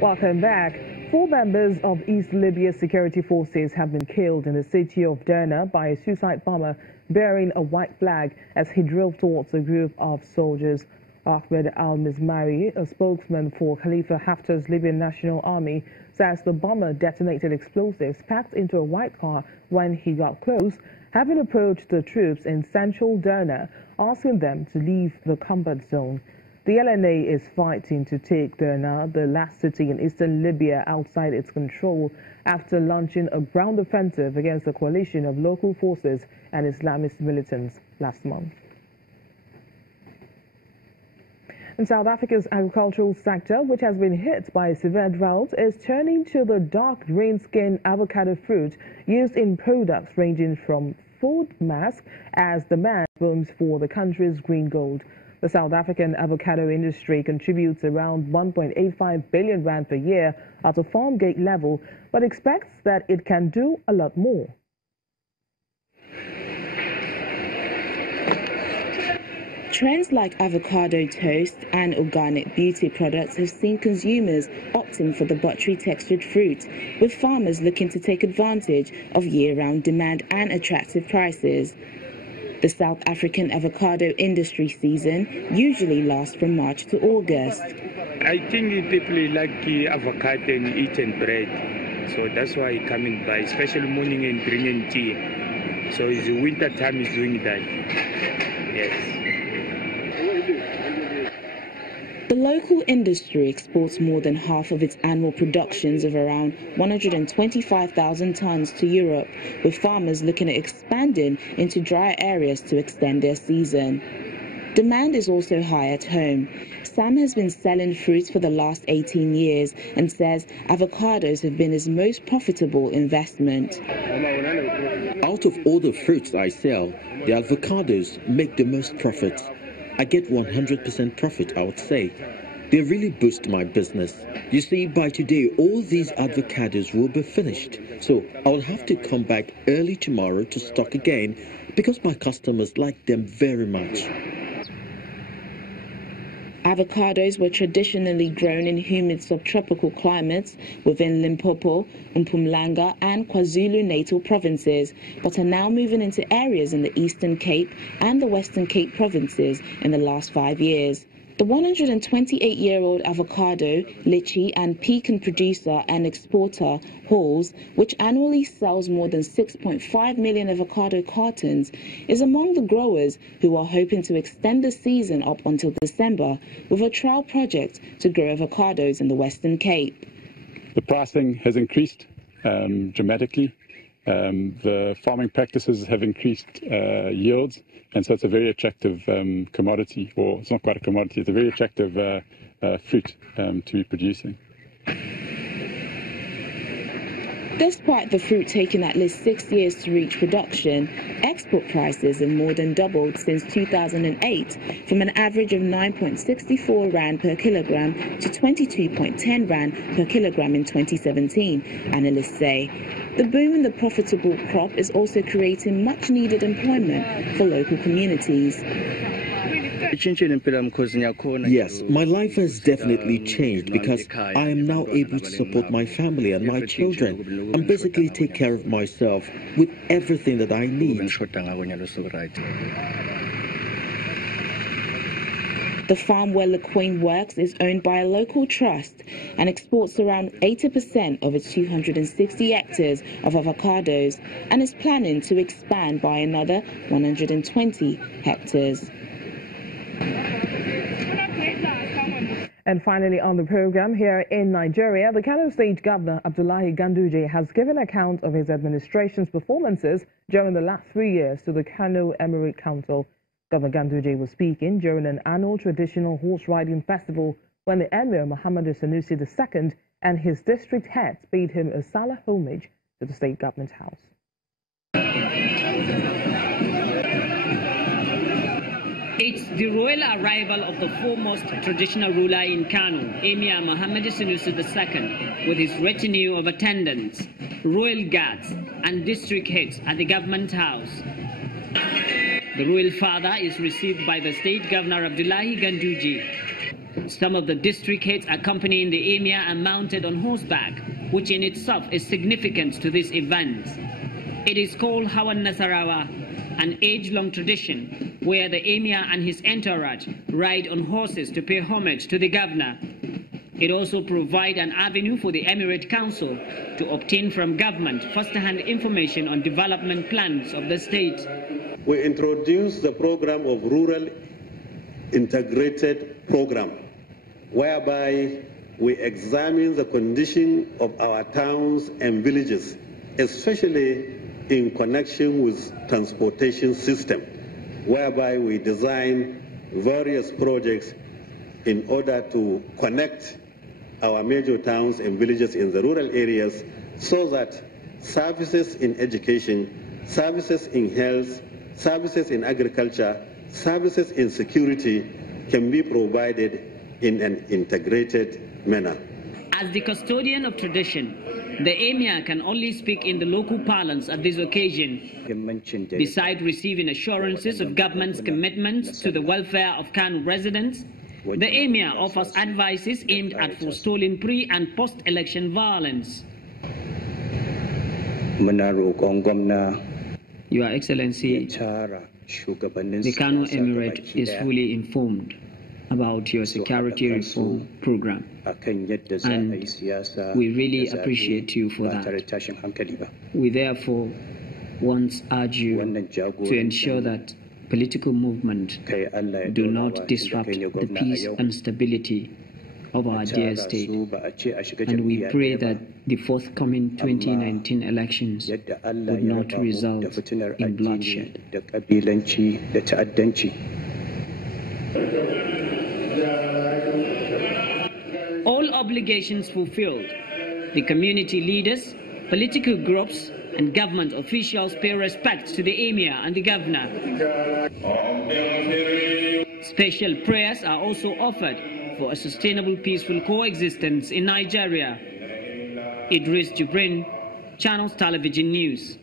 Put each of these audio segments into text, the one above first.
Welcome back. 4 members of East Libya security forces have been killed in the city of Derna by a suicide bomber bearing a white flag as he drove towards a group of soldiers. Ahmed al-Mizmari, a spokesman for Khalifa Haftar's Libyan National Army, says the bomber detonated explosives packed into a white car when he got close, having approached the troops in central Derna, asking them to leave the combat zone. The LNA is fighting to take Derna, the last city in eastern Libya, outside its control after launching a ground offensive against a coalition of local forces and Islamist militants last month. In South Africa's agricultural sector, which has been hit by a severe drought, is turning to the dark green-skinned avocado fruit used in products ranging from food masks as demand booms for the country's green gold. The South African avocado industry contributes around 1.85 billion rand per year at a farm gate level, but expects that it can do a lot more. Trends like avocado toast and organic beauty products have seen consumers opting for the buttery textured fruit, with farmers looking to take advantage of year-round demand and attractive prices. The South African avocado industry season usually lasts from March to August. I think people like avocado and eating bread, so that's why coming by, especially morning and drinking tea. So it's the winter time is doing that. Yes. The local industry exports more than half of its annual productions of around 125,000 tons to Europe, with farmers looking at expanding into drier areas to extend their season. Demand is also high at home. Sam has been selling fruits for the last 18 years and says avocados have been his most profitable investment. Out of all the fruits I sell, the avocados make the most profit. I get 100% profit, I would say. They really boost my business. You see, by today, all these avocados will be finished. So I'll have to come back early tomorrow to stock again because my customers like them very much. Avocados were traditionally grown in humid subtropical climates within Limpopo, Mpumalanga and KwaZulu-Natal provinces, but are now moving into areas in the Eastern Cape and the Western Cape provinces in the last 5 years. The 128-year-old avocado, lychee and pecan producer and exporter Halls, which annually sells more than 6.5 million avocado cartons, is among the growers who are hoping to extend the season up until December with a trial project to grow avocados in the Western Cape. The pricing has increased dramatically. The farming practices have increased yields, and so it's a very attractive commodity, or it's not quite a commodity, it's a very attractive fruit to be producing. Despite the fruit taking at least 6 years to reach production, export prices have more than doubled since 2008, from an average of 9.64 rand per kilogram to 22.10 rand per kilogram in 2017, analysts say. The boom in the profitable crop is also creating much-needed employment for local communities. Yes, my life has definitely changed because I am now able to support my family and my children and basically take care of myself with everything that I need. The farm where LeQuain works is owned by a local trust and exports around 80% of its 260 hectares of avocados and is planning to expand by another 120 hectares. And finally on the program, here in Nigeria, the Kano State Governor Abdullahi Ganduje has given account of his administration's performances during the last 3 years to the Kano Emirate Council. Governor Ganduje was speaking during an annual traditional horse riding festival when the Emir Muhammadu Sanusi II and his district heads paid him a Salah homage to the state government house. It's the royal arrival of the foremost traditional ruler in Kano, Emir Muhammadu Sanusi II, with his retinue of attendants, royal guards and district heads at the government house. The royal father is received by the state governor Abdullahi Ganduje. Some of the district heads accompanying the emir are mounted on horseback, which in itself is significant to this event. It is called Hawan Nasarawa, an age-long tradition where the emir and his entourage ride on horses to pay homage to the governor. It also provides an avenue for the Emirate Council to obtain from government first-hand information on development plans of the state. We introduced the program of Rural Integrated Program, whereby we examine the condition of our towns and villages, especially in connection with transportation system, whereby we design various projects in order to connect our major towns and villages in the rural areas so that services in education, services in health, services in agriculture, services in security can be provided in an integrated manner. As the custodian of tradition, the emir can only speak in the local parlance at this occasion. Besides receiving assurances of government's commitments to the welfare of Kano residents, the emir offers advices aimed at forestalling pre- and post-election violence. Your Excellency, the Kano Emirate is fully informed about your security reform program, and we really appreciate you for that. We therefore once urge you to ensure that political movement do not disrupt the peace and stability of our dear state, and we pray that the forthcoming 2019 elections would not result in bloodshed. All obligations fulfilled, the community leaders, political groups, and government officials pay respect to the emir and the governor. Special prayers are also offered for a sustainable, peaceful coexistence in Nigeria. Idris Jibrin, Channels Television News.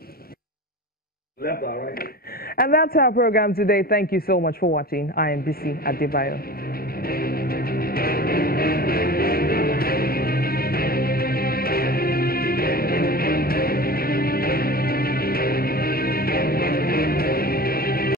And that's our program today. Thank you so much for watching. I am Bisi Adebayo.